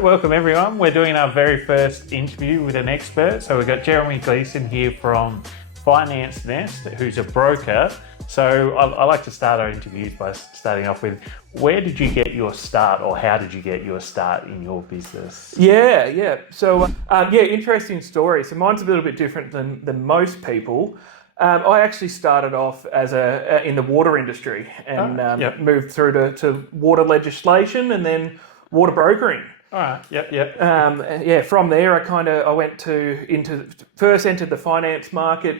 right, welcome everyone. We're doing our very first interview with an expert. So we've got Jeremy Gleeson here from Finance Nest, who's a broker. So I like to start our interviews by starting off with, where did you get your start, or how did you get your start in your business? Yeah. So, interesting story. So mine's a little bit different than most people. I actually started off as in the water industry and moved through to water legislation and then water brokering. All right. Yep. From there, I went first entered the finance market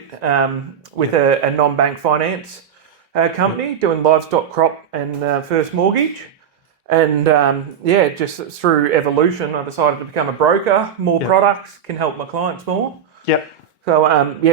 with a non-bank finance company doing livestock, crop, and first mortgage. And just through evolution, I decided to become a broker. More products can help my clients more. Yep. So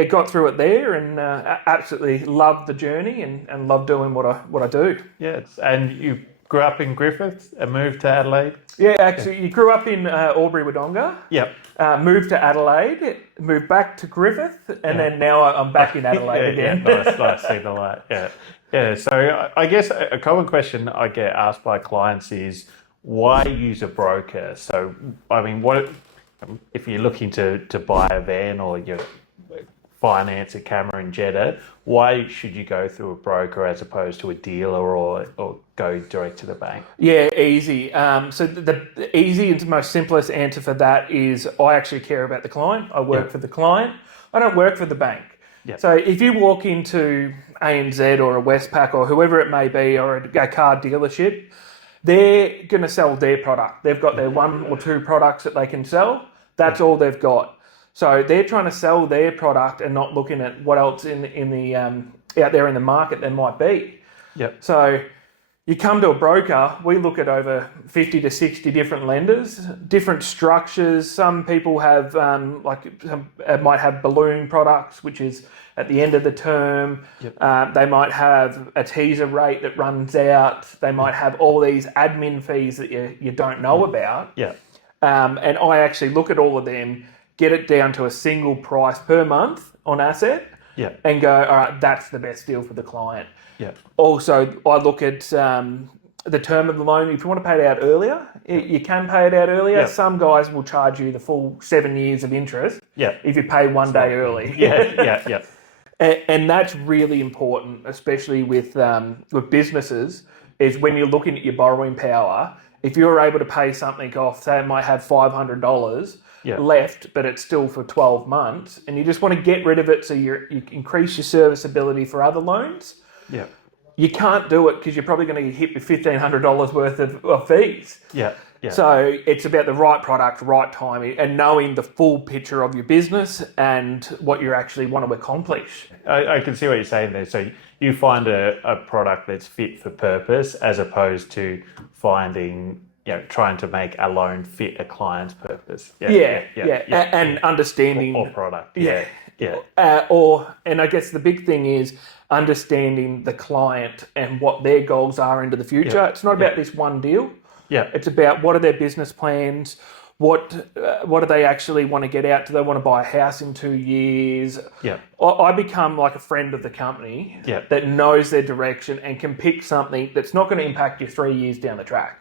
got through it there and absolutely loved the journey and love doing what I do. Yes, and you grew up in Griffith and moved to Adelaide? Yeah, actually, you grew up in Albury Wodonga. Yep. Moved to Adelaide, moved back to Griffith, and then now I'm back in Adelaide again. Nice, see the light. Yeah. So I guess a common question I get asked by clients is, why use a broker? So, I mean, what if you're looking to buy a van or you finance a camera and Jetta, why should you go through a broker as opposed to a dealer or go direct to the bank? Yeah, easy. So the easy and most simplest answer for that is, I actually care about the client. I work for the client. I don't work for the bank. Yep. So if you walk into ANZ or a Westpac or whoever it may be, or a car dealership, they're going to sell their product. They've got their one or two products that they can sell. That's all they've got. So they're trying to sell their product and not looking at what else in the out there in the market there might be. Yep. So you come to a broker, we look at over 50 to 60 different lenders, different structures. Some people have might have balloon products, which is at the end of the term. Yep. They might have a teaser rate that runs out. They might have all these admin fees that you don't know about. Yeah. And I actually look at all of them, get it down to a single price per month on asset, and go, all right, that's the best deal for the client. Yeah. Also, I look at the term of the loan. If you want to pay it out earlier, you can pay it out earlier. Yeah. Some guys will charge you the full 7 years of interest if you pay one day early. Yeah. And that's really important, especially with businesses, is when you're looking at your borrowing power. If you're able to pay something off, say it might have $500 left, but it's still for 12 months, and you just want to get rid of it so you increase your serviceability for other loans, you can't do it because you're probably going to get hit with $1,500 worth of fees. Yeah. So it's about the right product, right timing, and knowing the full picture of your business and what you actually want to accomplish. I can see what you're saying there. So you find a product that's fit for purpose as opposed to finding, trying to make a loan fit a client's purpose. And understanding or product. And I guess the big thing is understanding the client and what their goals are into the future. It's not about this one deal. It's about what are their business plans. What do they actually want to get out? Do they want to buy a house in 2 years? I become like a friend of the company that knows their direction and can pick something that's not going to impact you 3 years down the track.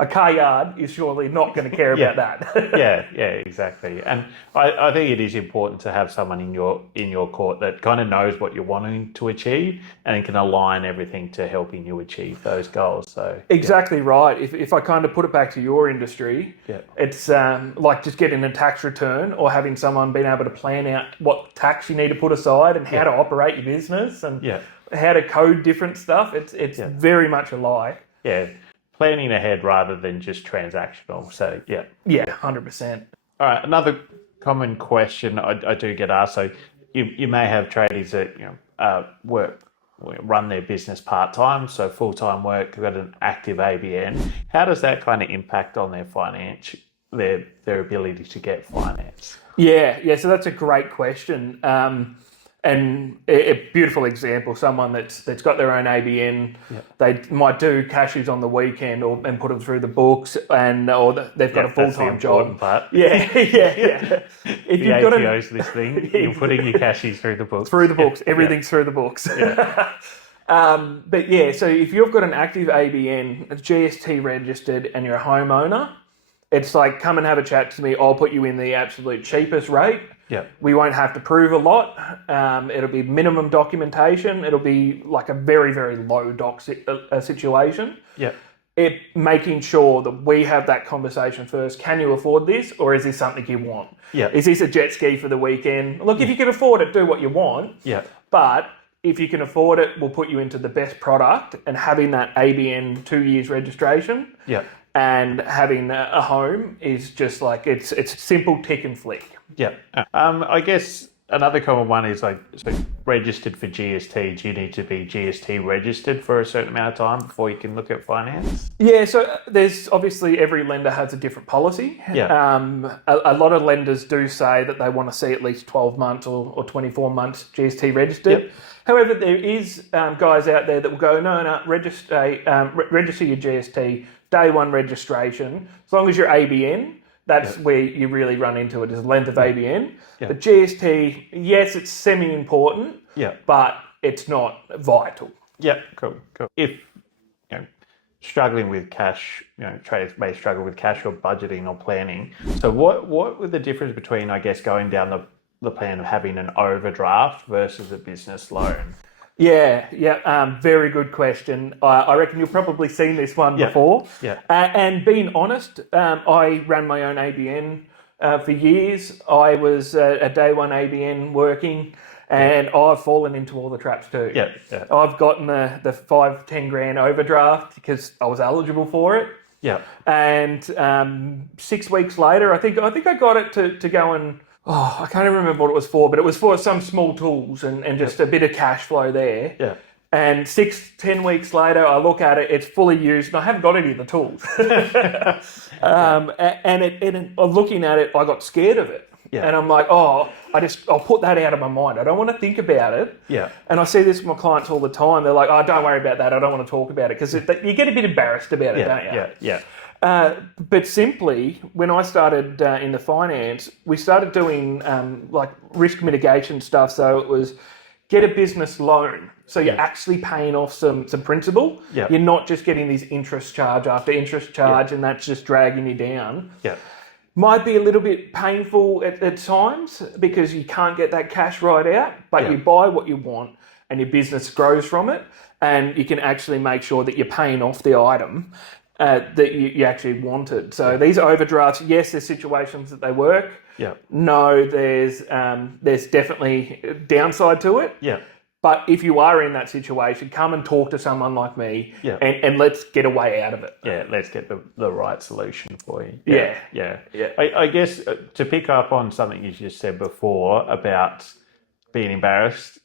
A car yard is surely not going to care about that. Exactly. And I think it is important to have someone in your court that kind of knows what you're wanting to achieve and can align everything to helping you achieve those goals. So exactly right. If I kind of put it back to your industry, it's like just getting a tax return or having someone being able to plan out what tax you need to put aside and how to operate your business and how to code different stuff. It's very much alike. Planning ahead rather than just transactional. So 100%. All right, another common question I do get asked. So you may have tradies that run their business part-time, so full-time work, they've got an active ABN. How does that kind of impact on their finance, their ability to get finance? So that's a great question. And a beautiful example, someone that's got their own ABN, they might do cashies on the weekend and put them through the books, or they've got a full-time job. Part. If you've got ATO's this thing, you're putting your cashies through the books. Through the books, everything's through the books. So if you've got an active ABN, it's GST registered, and you're a homeowner, It's like, come and have a chat to me. I'll put you in the absolute cheapest rate. Yeah. We won't have to prove a lot. It'll be minimum documentation. It'll be like a very, very low doc situation. Yeah. Making sure that we have that conversation first. Can you afford this, or is this something you want? Yeah. Is this a jet ski for the weekend? Look, if you can afford it, do what you want. Yeah. But if you can afford it, we'll put you into the best product. And having that ABN 2 years registration, Yeah. and having a home is just like it's simple tick and flick. Yeah. I guess another common one is like, so registered for GST. Do you need to be GST registered for a certain amount of time before you can look at finance? Yeah, so there's obviously every lender has a different policy. Yeah. A lot of lenders do say that they want to see at least 12 months or 24 months GST registered. Yep. However, there is guys out there that will go, no, register your GST, day one registration. As long as you're ABN, that's where you really run into it, is length of ABN. Yeah. The GST, yes, it's semi-important, but it's not vital. Yeah, cool. If struggling with cash, traders may struggle with cash or budgeting or planning. So what were the difference between, I guess, going down the plan of having an overdraft versus a business loan? Yeah. Very good question. I reckon you've probably seen this one before. Yeah. And being honest, I ran my own ABN for years. I was a day one ABN working, and I've fallen into all the traps too. Yeah. I've gotten the 5-10 grand overdraft because I was eligible for it. Yeah. And 6 weeks later, I think I got it to go and. Oh, I can't even remember what it was for, but it was for some small tools and just a bit of cash flow there. Yeah. And 6-10 weeks later, I look at it, it's fully used, and I haven't got any of the tools. And looking at it, I got scared of it. Yeah. And I'm like, I'll put that out of my mind. I don't want to think about it. Yeah. And I see this with my clients all the time. They're like, don't worry about that. I don't want to talk about it. Because you get a bit embarrassed about it, don't you? Yeah. But simply, when I started in the finance, we started doing like risk mitigation stuff. So it was get a business loan. So you're actually paying off some principal. Yeah. You're not just getting this interest charge after interest charge, and that's just dragging you down. Yeah. Might be a little bit painful at times because you can't get that cash right out, but you buy what you want and your business grows from it, and you can actually make sure that you're paying off the item that you actually wanted. So these overdrafts, yes, there's situations that they work. Yeah. No, there's definitely a downside to it. Yeah. But if you are in that situation, come and talk to someone like me and let's get a way out of it. Yeah, let's get the right solution for you. Yeah. I guess to pick up on something you just said before about being embarrassed,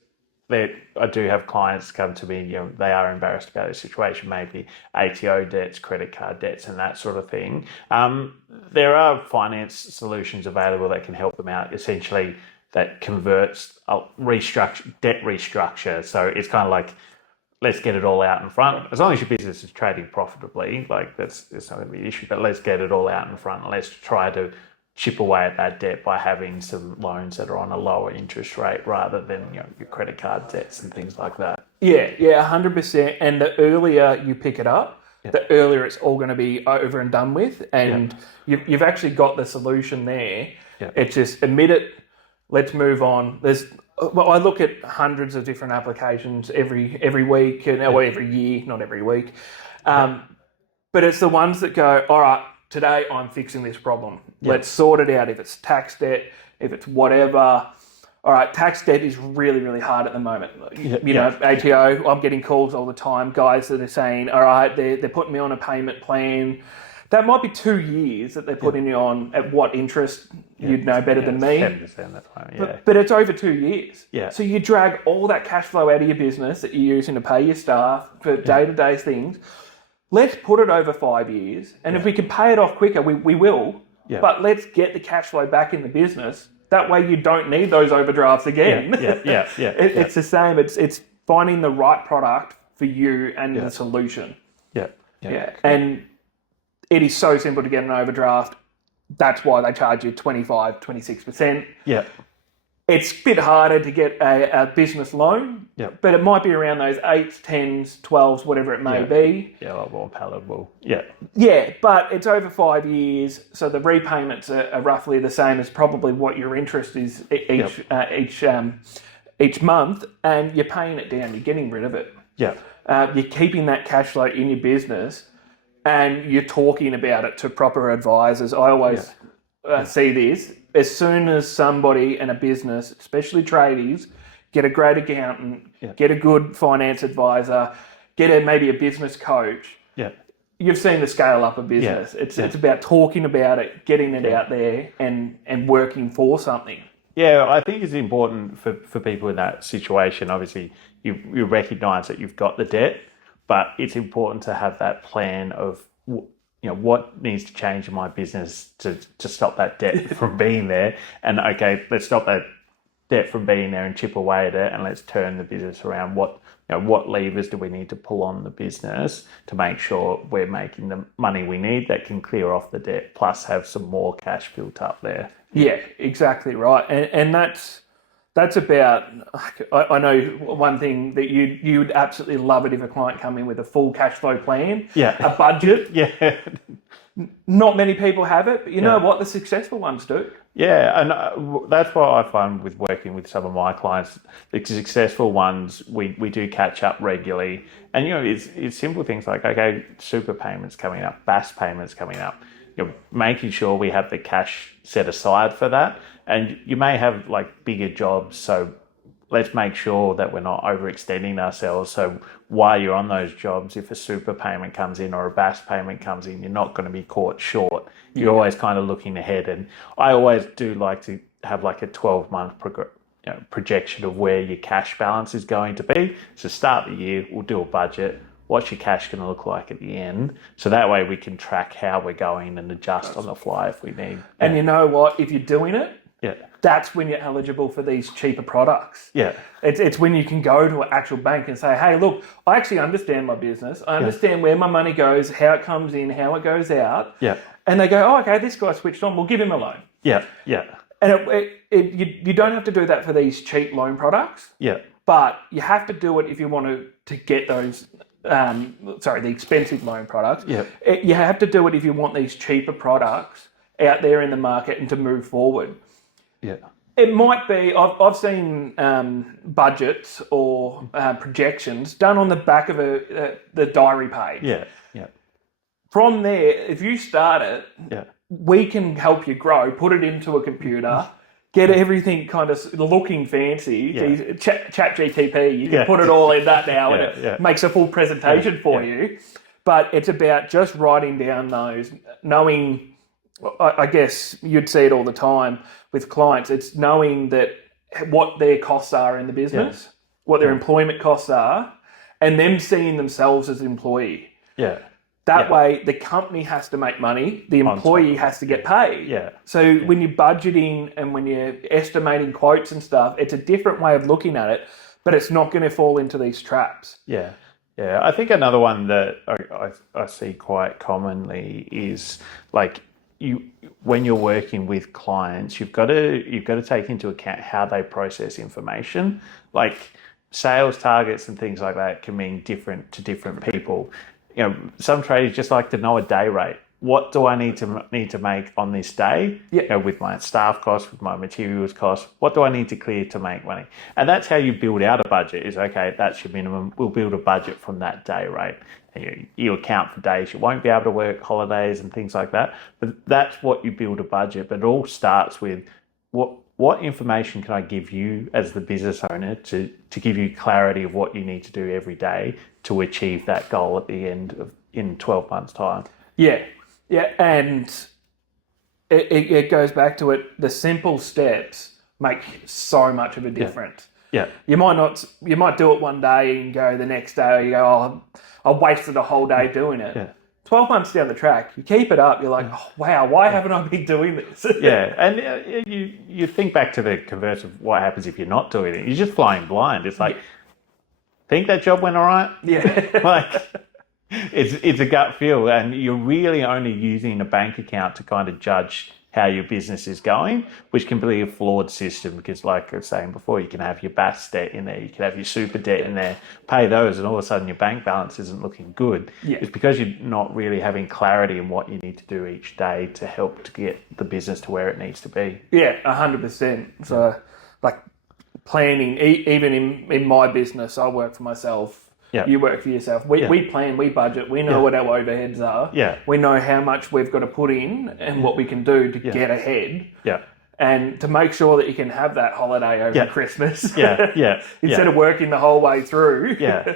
that I do have clients come to me, they are embarrassed about their situation, maybe ATO debts, credit card debts, and that sort of thing. There are finance solutions available that can help them out, essentially, that converts debt restructure. So it's kind of like, let's get it all out in front. As long as your business is trading profitably, it's not going to be an issue, but let's get it all out in front and let's try to chip away at that debt by having some loans that are on a lower interest rate rather than your credit card debts and things like that. Yeah, 100%. And the earlier you pick it up, the earlier it's all going to be over and done with. And you've actually got the solution there. Yeah. It's just admit it, let's move on. I look at hundreds of different applications every week, or every year, not every week. But it's the ones that go, all right, today I'm fixing this problem. Let's sort it out. If it's tax debt, if it's whatever. All right, tax debt is really, really hard at the moment. You know, ATO, I'm getting calls all the time, guys that are saying, all right, they're putting me on a payment plan. That might be 2 years that they're putting you on at what interest, you'd know better than me. 7% that time, But it's over 2 years. Yeah. So you drag all that cash flow out of your business that you're using to pay your staff for day-to-day things. Let's put it over 5 years. And if we can pay it off quicker, we will. Yeah. But let's get the cash flow back in the business. That way you don't need those overdrafts again. It's the same. It's finding the right product for you and the solution. Yeah. And it is so simple to get an overdraft. That's why they charge you 25, 26%. Yeah. It's a bit harder to get a business loan, but it might be around those 8s, 10s, 12s, whatever it may be. Yeah, a lot more palatable. Yeah. Yeah, but it's over 5 years, so the repayments are roughly the same as probably what your interest is each month, and you're paying it down, you're getting rid of it. Yeah. You're keeping that cash flow in your business, and you're talking about it to proper advisors. I always see this. As soon as somebody in a business, especially tradies, get a great accountant, get a good finance advisor, get maybe a business coach, you've seen the scale up of business. It's about talking about it, getting it out there, and working for something. Yeah, I think it's important for people in that situation. Obviously, you recognise that you've got the debt, but it's important to have that plan of what needs to change in my business to stop that debt from being there. And okay, let's stop that debt from being there and chip away at it, and let's turn the business around. What levers do we need to pull on the business to make sure we're making the money we need that can clear off the debt, plus have some more cash built up there. Yeah, exactly right. And that's about, I know one thing that you'd absolutely love it if a client come in with a full cash flow plan, a budget. Not many people have it, but you know what? The successful ones do. Yeah, and that's what I find with working with some of my clients. The successful ones, we do catch up regularly. And, it's simple things like, okay, super payments coming up, BAS payments coming up. Making sure we have the cash set aside for that. And you may have bigger jobs, so let's make sure that we're not overextending ourselves. So while you're on those jobs, if a super payment comes in or a BAS payment comes in, you're not going to be caught short. You're always kind of looking ahead. And I always do like to have a 12-month projection of where your cash balance is going to be. So start the year, we'll do a budget. What's your cash going to look like at the end? So that way we can track how we're going and adjust on the fly if we need. And you know what? If you're doing it, Yeah. That's when you're eligible for these cheaper products. Yeah. It's when you can go to an actual bank and say, hey, look, I actually understand my business. I understand where my money goes, how it comes in, how it goes out. Yeah. And they go, oh, okay, this guy switched on. We'll give him a loan. Yeah. Yeah. And you don't have to do that for these cheap loan products. Yeah. But you have to do it if you want to get those, the expensive loan products. Yeah. You have to do it if you want these cheaper products out there in the market and to move forward. Yeah. It might be, I've seen budgets or projections done on the back of the diary page. Yeah. Yeah. From there, if you start it, we can help you grow, put it into a computer, get everything kind of looking fancy. Yeah. Chat GTP, you can put it all in that now and it makes a full presentation for you. But it's about just writing down those, knowing, I guess you'd see it all the time with clients, it's knowing that what their costs are in the business, what their employment costs are, and them seeing themselves as an employee. Yeah. That way, the company has to make money, the employee has to get paid. Yeah. So when you're budgeting and when you're estimating quotes and stuff, it's a different way of looking at it, but it's not going to fall into these traps. Yeah. Yeah. I think another one that I see quite commonly is when you're working with clients, you've got to take into account how they process information. Like sales targets and things like that can mean different to different people. Some traders just like to know a day rate. What do I need to make on this day? With my staff costs, with my materials costs, what do I need to clear to make money? And that's how you build out a budget. Is okay, that's your minimum. We'll build a budget from that day rate. And you account for days you won't be able to work, holidays and things like that. But that's what you build a budget. But it all starts with what information can I give you as the business owner to give you clarity of what you need to do every day to achieve that goal at the end in 12 months' time. Yeah, and it goes back to it. The simple steps make so much of a difference. Yeah. You might do it one day and go the next day, you go, oh, I wasted a whole day doing it. Yeah. 12 months down the track, you keep it up, you're like, oh, wow, why haven't I been doing this? Yeah, and you think back to the converse of what happens if you're not doing it. You're just flying blind. It's like, think that job went all right? Yeah. It's a gut feel, and you're really only using a bank account to kind of judge how your business is going, which can be a flawed system because, like I was saying before, you can have your BAS debt in there, you can have your super debt in there, pay those, and all of a sudden your bank balance isn't looking good. Yeah. It's because you're not really having clarity in what you need to do each day to help to get the business to where it needs to be. Yeah, 100%. So, like planning, even in my business, I work for myself. Yeah. You work for yourself. We plan, we budget, we know what our overheads are. Yeah. We know how much we've got to put in and what we can do to get ahead. Yeah. And to make sure that you can have that holiday over Christmas. Instead of working the whole way through. Yeah.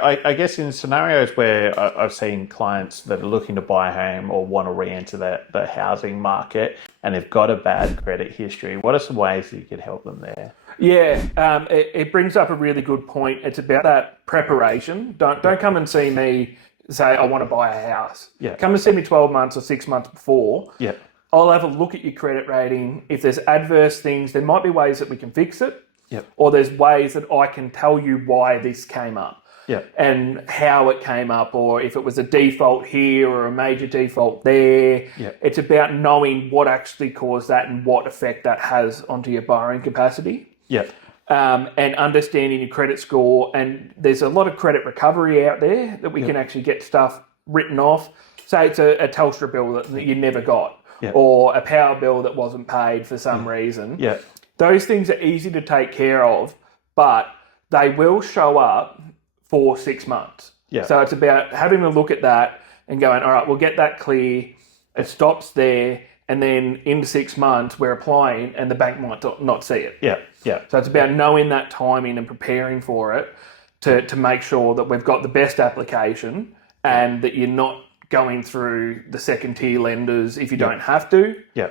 I guess in scenarios where I've seen clients that are looking to buy a home or want to re-enter the housing market and they've got a bad credit history, what are some ways that you could help them there? Yeah, it brings up a really good point. It's about that preparation. Don't come and see me say, I want to buy a house. Yeah. Come and see me 12 months or 6 months before. Yeah. I'll have a look at your credit rating. If there's adverse things, there might be ways that we can fix it. Yep. Or there's ways that I can tell you why this came up. Yeah. And how it came up, or if it was a default here or a major default there. Yeah. It's about knowing what actually caused that and what effect that has onto your borrowing capacity. Yeah. And understanding your credit score. And there's a lot of credit recovery out there that we can actually get stuff written off. Say it's a Telstra bill that you never got, or a power bill that wasn't paid for some reason. Yeah. Those things are easy to take care of, but they will show up for 6 months. Yeah. So it's about having a look at that and going, all right, we'll get that clear. It stops there. And then in 6 months, we're applying and the bank might not see it. Yeah. Yeah. So it's about knowing that timing and preparing for it to make sure that we've got the best application and that you're not going through the second tier lenders if you don't have to. Yeah.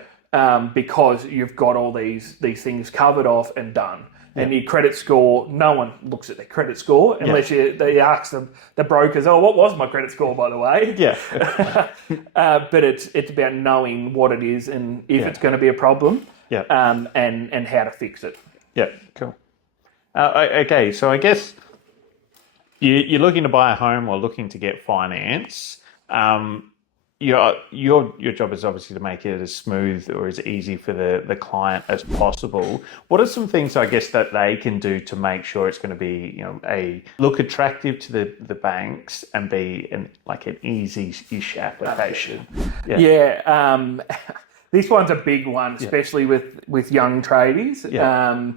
Because you've got all these things covered off and done. And your credit score, no one looks at their credit score unless they ask them, the brokers, oh, what was my credit score, by the way? Yeah. But it's about knowing what it is and if it's going to be a problem and how to fix it. Yeah, cool. Okay, so I guess you're looking to buy a home or looking to get finance. Your job is obviously to make it as smooth or as easy for the client as possible. What are some things, I guess, that they can do to make sure it's going to be, look attractive to the banks and be an easy-ish application? Yeah. This one's a big one, especially with young tradies. Yeah.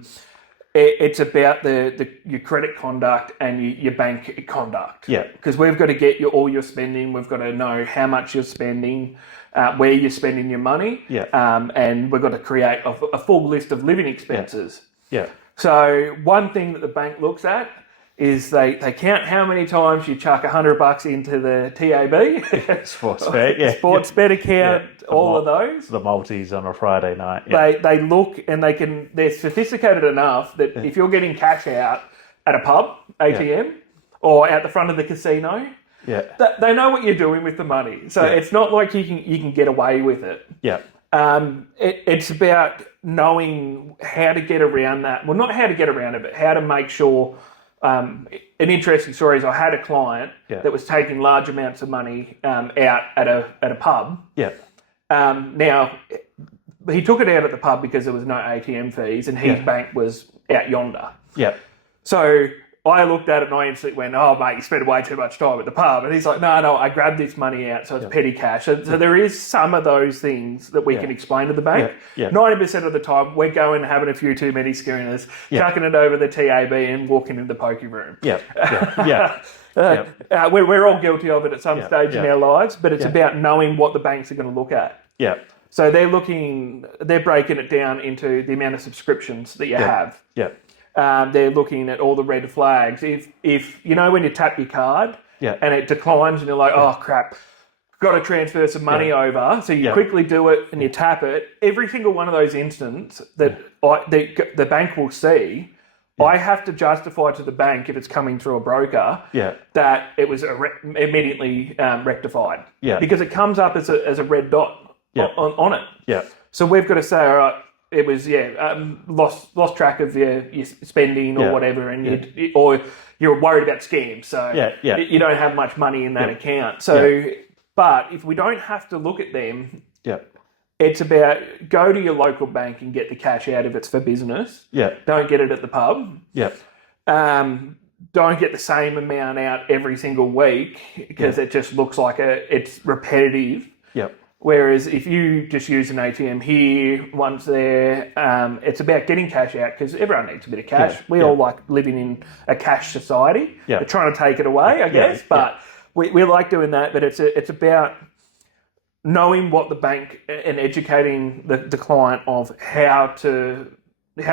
It's about your credit conduct and your bank conduct. Yeah. Because we've got to get all your spending. We've got to know how much you're spending, where you're spending your money. Yeah. And we've got to create a full list of living expenses. Yeah. So one thing that the bank looks at is they count how many times you chuck $100 into the TAB. Sports bet, yeah. Sports bet account, all of those. The multis on a Friday night. Yeah. They look and they're sophisticated enough that if you're getting cash out at a pub, ATM, or out the front of the casino, they know what you're doing with the money. So it's not like you can get away with it. Yeah. It's about knowing how to get around that. Well, not how to get around it, but how to make sure. An interesting story is I had a client that was taking large amounts of money out at a pub. Yeah. Now, he took it out at the pub because there was no ATM fees and his bank was out yonder. Yeah. So I looked at it and I instantly went, oh, mate, you spent way too much time at the pub. And he's like, no, I grabbed this money out, so it's petty cash. So there is some of those things that we can explain to the bank. Yeah. 90% of the time, we're going and having a few too many schooners, chucking it over the TAB and walking into the pokie room. Yeah. Yeah. We're all guilty of it at some stage in our lives, but it's about knowing what the banks are going to look at. Yeah. So they're breaking it down into the amount of subscriptions that you have. Yeah. They're looking at all the red flags. If when you tap your card and it declines and you're like, oh crap, got to transfer some money over. So you quickly do it and you tap it. Every single one of those instances that the bank will see, I have to justify to the bank if it's coming through a broker that it was immediately rectified. Yeah. Because it comes up as a red dot on it. Yeah. So we've got to say, all right, it was lost track of your spending or whatever, and or you're worried about scams, so you don't have much money in that account. So, but if we don't have to look at them, It's about go to your local bank and get the cash out if it's for business. Yeah. Don't get it at the pub. Yeah. Don't get the same amount out every single week because it just looks like it's repetitive. Yep. Whereas if you just use an ATM here, once there, it's about getting cash out because everyone needs a bit of cash. Yeah. We all like living in a cash society. Yeah. We're trying to take it away, I guess, but we like doing that. But it's about knowing what the bank and educating the client of how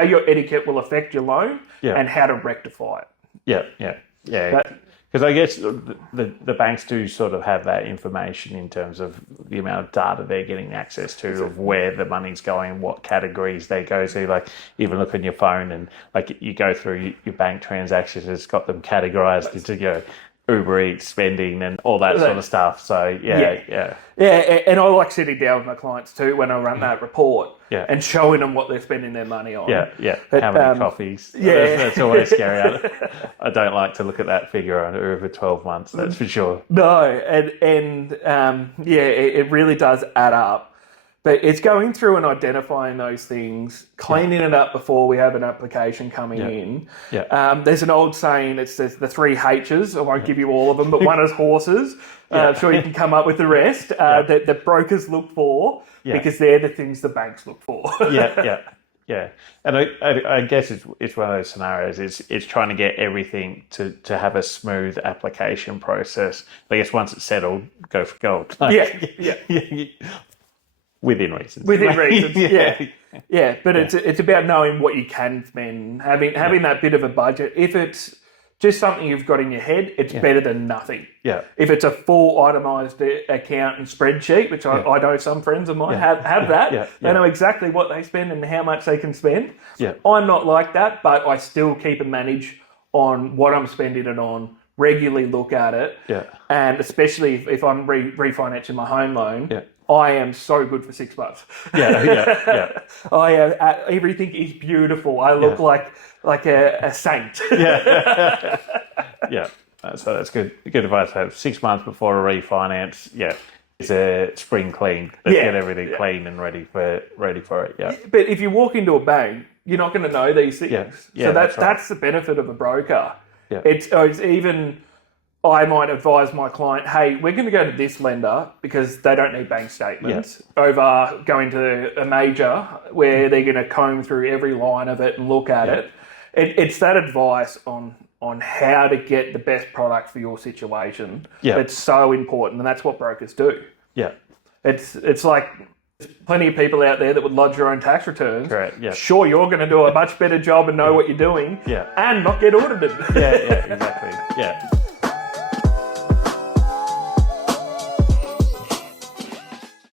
your etiquette will affect your loan and how to rectify it. Yeah. Because I guess the banks do sort of have that information in terms of the amount of data they're getting access to of where the money's going, what categories they go to. Like even look on your phone and like you go through your bank transactions, it's got them categorized into Uber Eats spending and all that sort of stuff. So yeah. And I like sitting down with my clients too when I run that report and showing them what they're spending their money on. How many coffees? That's always scary. I don't like to look at that figure on over 12 months. That's for sure. No, and it really does add up. But it's going through and identifying those things, cleaning it up before we have an application coming in. There's an old saying, it's the 3 H's. I won't give you all of them, but one is horses. I'm sure you can come up with the rest that brokers look for because they're the things the banks look for. Yeah. And I guess it's one of those scenarios. It's trying to get everything to have a smooth application process. I guess once it's settled, go for gold. Within reasons. But it's about knowing what you can spend, having that bit of a budget. If it's just something you've got in your head, it's better than nothing. If it's a full itemised account and spreadsheet, which I know some friends of mine have that, they know exactly what they spend and how much they can spend. I'm not like that, but I still keep a manage on what I'm spending it on, regularly look at it, and especially if I'm refinancing my home loan, I am so good for 6 months. I am. Everything is beautiful. I look like a saint. So that's good advice to have. 6 months before a refinance. It's a spring clean. Let's get everything clean and ready for it. But if you walk into a bank, you're not going to know these things. So that's the benefit of a broker. It's even. I might advise my client, hey, we're going to go to this lender because they don't need bank statements over going to a major where they're going to comb through every line of it and look at it. It's that advice on how to get the best product for your situation that's so important, and that's what brokers do. It's like there's plenty of people out there that would lodge your own tax returns. Correct. Sure, you're going to do a much better job and know what you're doing and not get audited. Exactly.